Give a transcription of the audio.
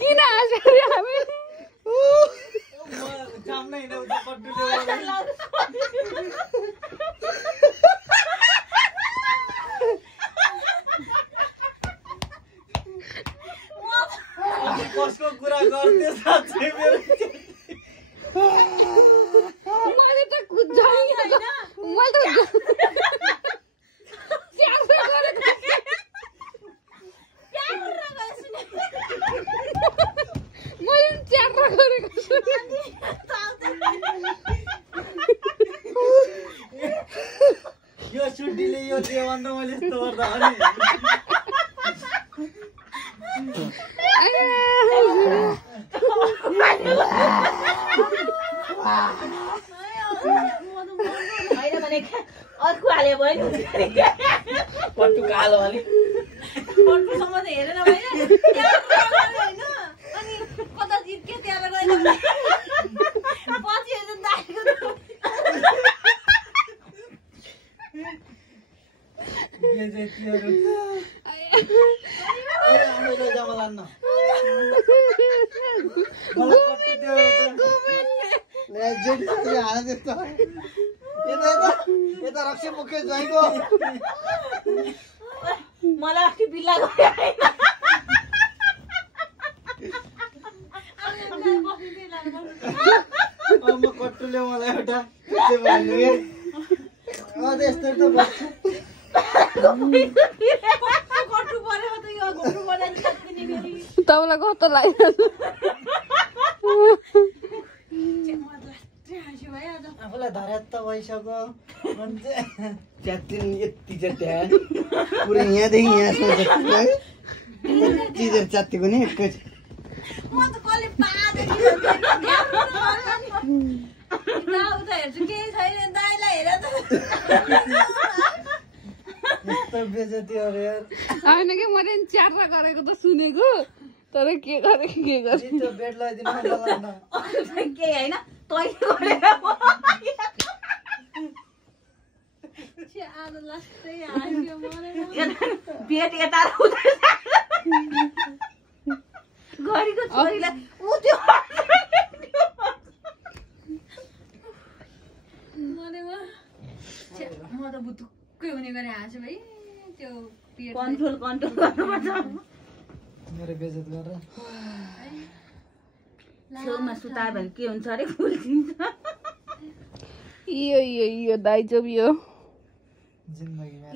किन हाँस्यो हामी कसको कुरा गर्दै साथै मेरो मैले त मैले त यो छुट्टीले यो देवन्द मैले यस्तो गर्दा अनि अर्को हाल्यो भयो पट्टु कालो अलि पट्टुसम्म त हेरेन होइन अनि कता जित्यो त्यहाँ गएर पछि हेर्नु दाइको बेजेतीहरु अरे आमाले जमा लान्न मलाई पट्टु दियो ले जेडी चाहिँ हाल त्यस्तो यता रक्सी मुखे ज्वाइँको मलाई अस्ति बिल्ला गयो म कट्टुले मलाई एउटा के भन्नु ए यस्तो त बस्छु कट्टु परेको त यो घुम्नु बनाइन्छ पनि फेरि तपाईँलाई कस्तो लाग्यो आफूलाई धरात त भइसक्यो मान्छे च्यातिन यति चाहिँ त्यहाँ पुरै यहाँदेखि यहाँसम्म चिजहरू च्यातिएको नि एकैचोटि म त कसले पादेको हेर्छु केही छैन दाइलाई हेर त यस्तो बेजतीहरु यार होइन कि मैले च्याट्रा गरेको त सुनेको तर के गरे त्यो बेड लगाइदिनु मलाई न के हैन तैले गरेर आज लास्टै आयो मरेर बेड यता उता घरीको छोरीलाई उठ्यो मरेमा म त बुतुक्कै हुने गरे हाँस्यो भाइ त्यो कन्ट्रोल गर्नुपर्छ मेरो बेइज्जत गरेर छेउमा सुतायो भने के हुन्छ अरे फुल्किन्छ यो दाइजो यो जिन्दगीमा